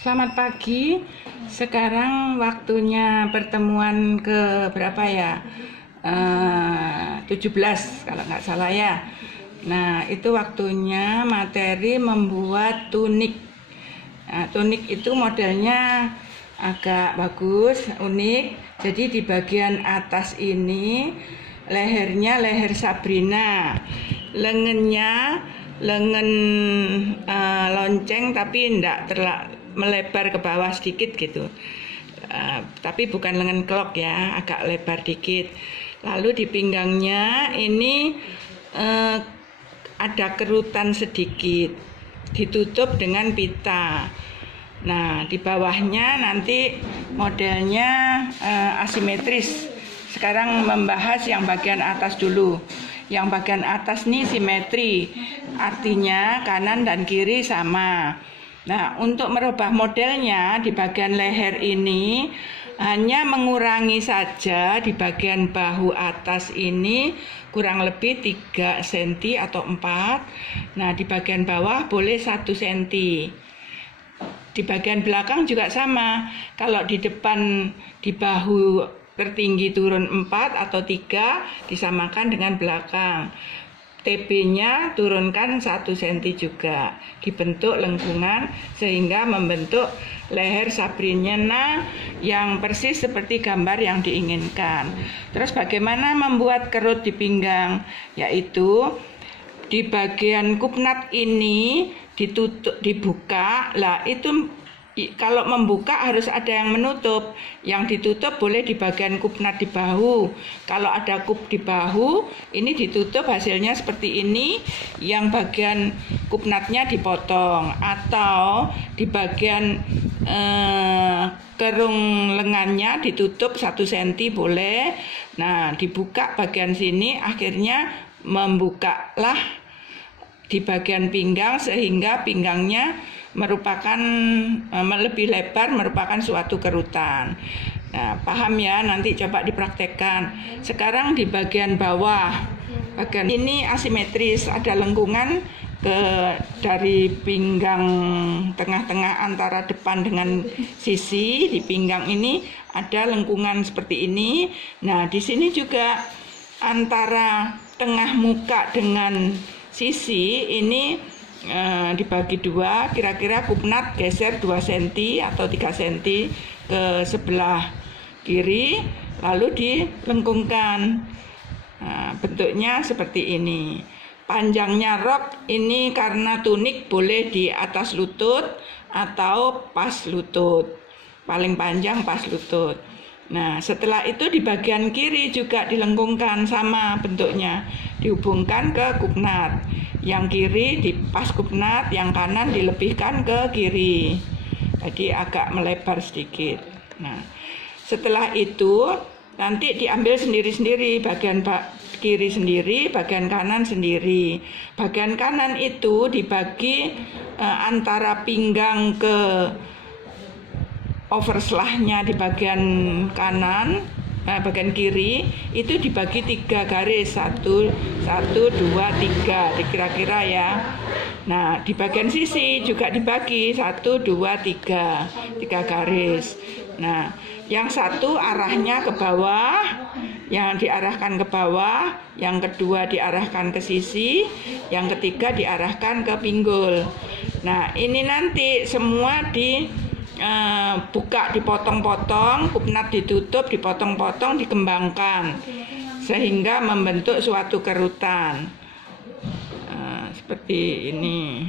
Selamat pagi. Sekarang waktunya pertemuan ke berapa ya? 17 kalau nggak salah ya. Nah, itu waktunya materi membuat tunik. Nah, tunik itu modelnya agak bagus, unik. Jadi di bagian atas ini lehernya leher Sabrina, lengannya lengan lonceng tapi tidak melebar ke bawah sedikit gitu, tapi bukan lengan klok ya, agak lebar dikit. Lalu di pinggangnya ini ada kerutan sedikit, ditutup dengan pita. Nah, di bawahnya nanti modelnya asimetris. Sekarang membahas yang bagian atas dulu. Yang bagian atas nih simetri, artinya kanan dan kiri sama. Nah, untuk merubah modelnya di bagian leher ini hanya mengurangi saja di bagian bahu atas ini kurang lebih 3 cm atau 4. Nah, di bagian bawah boleh 1 cm. Di bagian belakang juga sama. Kalau di depan di bahu tertinggi turun 4 atau 3 disamakan dengan belakang. TB-nya turunkan 1 cm juga, dibentuk lengkungan sehingga membentuk leher Sabrina yang persis seperti gambar yang diinginkan. Terus bagaimana membuat kerut di pinggang? Yaitu di bagian kupnat ini ditutup, dibuka. Lah itu kalau membuka harus ada yang menutup. Yang ditutup boleh di bagian kupnat di bahu. Kalau ada kup di bahu, ini ditutup hasilnya seperti ini. Yang bagian kupnatnya dipotong. Atau di bagian kerung lengannya ditutup 1 cm boleh. Nah, dibuka bagian sini, akhirnya membukalah di bagian pinggang sehingga pinggangnya merupakan lebih lebar, merupakan suatu kerutan. Nah, paham ya, nanti coba dipraktekkan. Sekarang di bagian bawah, bagian ini asimetris, ada lengkungan dari pinggang tengah-tengah antara depan dengan sisi. Di pinggang ini ada lengkungan seperti ini. Nah, di sini juga antara tengah muka dengan sisi ini dibagi 2, kira-kira kupnat geser 2 cm atau 3 cm ke sebelah kiri, lalu dilengkungkan. Nah, bentuknya seperti ini. Panjangnya rok ini karena tunik boleh di atas lutut atau pas lutut, paling panjang pas lutut. Nah, setelah itu di bagian kiri juga dilengkungkan, sama bentuknya, dihubungkan ke kupnat. Yang kiri di pas kupnat, yang kanan dilebihkan ke kiri. Jadi agak melebar sedikit. Nah, setelah itu nanti diambil sendiri-sendiri, bagian kiri sendiri, bagian kanan sendiri. Bagian kanan itu dibagi antara pinggang ke overslahnya di bagian kanan, bagian kiri itu dibagi 3 garis, 1, 2, 3, kira-kira ya. Nah, di bagian sisi juga dibagi 1, 2, 3 garis. Nah, yang satu arahnya ke bawah, yang diarahkan ke bawah, yang kedua diarahkan ke sisi, yang ketiga diarahkan ke pinggul. Nah, ini nanti semua buka, dipotong-potong, kupnat ditutup, dipotong-potong, dikembangkan sehingga membentuk suatu kerutan seperti ini.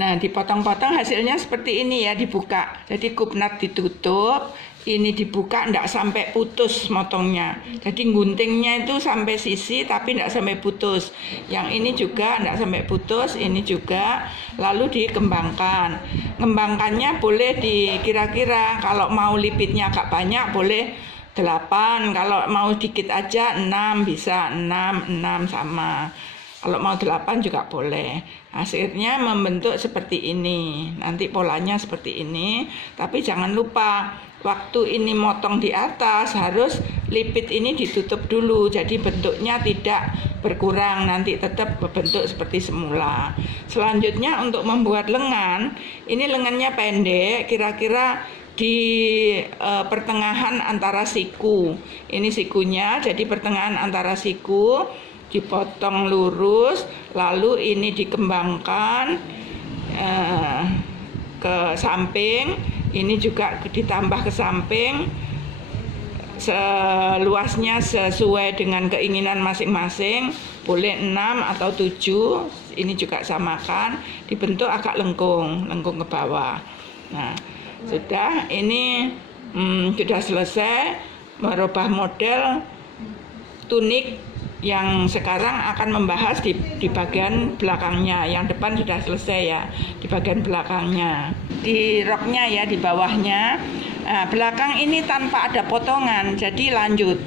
Nah, dipotong-potong hasilnya seperti ini ya, dibuka. Jadi kupnat ditutup, ini dibuka, tidak sampai putus motongnya. Jadi guntingnya itu sampai sisi tapi tidak sampai putus. Yang ini juga tidak sampai putus, ini juga. Lalu dikembangkan. Kembangkannya boleh kira-kira kalau mau lipidnya agak banyak boleh 8, kalau mau dikit aja 6, bisa 6 sama. Kalau mau 8 juga boleh. Akhirnya membentuk seperti ini. Nanti polanya seperti ini. Tapi jangan lupa waktu ini motong di atas harus lipit ini ditutup dulu. Jadi bentuknya tidak berkurang. Nanti tetap berbentuk seperti semula. Selanjutnya untuk membuat lengan. Ini lengannya pendek. Kira-kira di pertengahan antara siku. Ini sikunya, jadi pertengahan antara siku dipotong lurus, lalu ini dikembangkan ke samping, ini juga ditambah ke samping, seluasnya sesuai dengan keinginan masing-masing, boleh 6 atau 7, ini juga samakan, dibentuk agak lengkung ke bawah. Nah, sudah, ini sudah selesai merubah model tunik yang sekarang akan membahas di bagian belakangnya. Yang depan sudah selesai ya, di bagian belakangnya. Di roknya ya, di bawahnya. Nah, belakang ini tanpa ada potongan, jadi lanjut.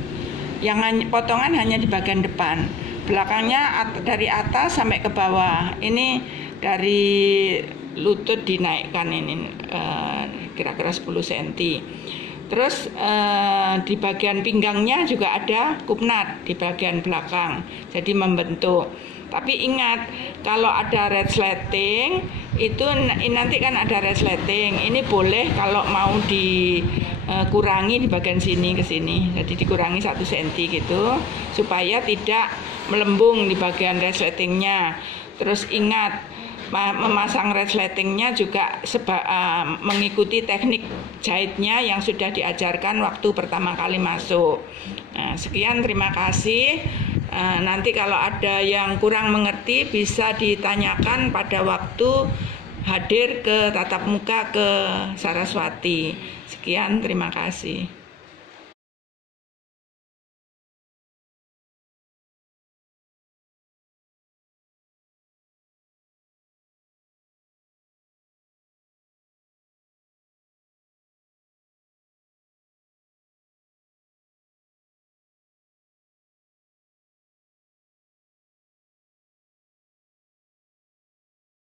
Yang potongan hanya di bagian depan. Belakangnya dari atas sampai ke bawah. Ini dari lutut dinaikkan ini kira-kira 10 cm. Terus di bagian pinggangnya juga ada kupnat di bagian belakang, jadi membentuk. Tapi ingat, kalau ada resleting itu nanti kan ada resleting. Ini boleh kalau mau dikurangi di bagian sini ke sini, jadi dikurangi 1 cm gitu supaya tidak melembung di bagian resletingnya. Terus ingat, memasang resletingnya juga mengikuti teknik jahitnya yang sudah diajarkan waktu pertama kali masuk. Nah, sekian, terima kasih. Nanti kalau ada yang kurang mengerti bisa ditanyakan pada waktu hadir ke tatap muka ke Saraswati. Sekian, terima kasih.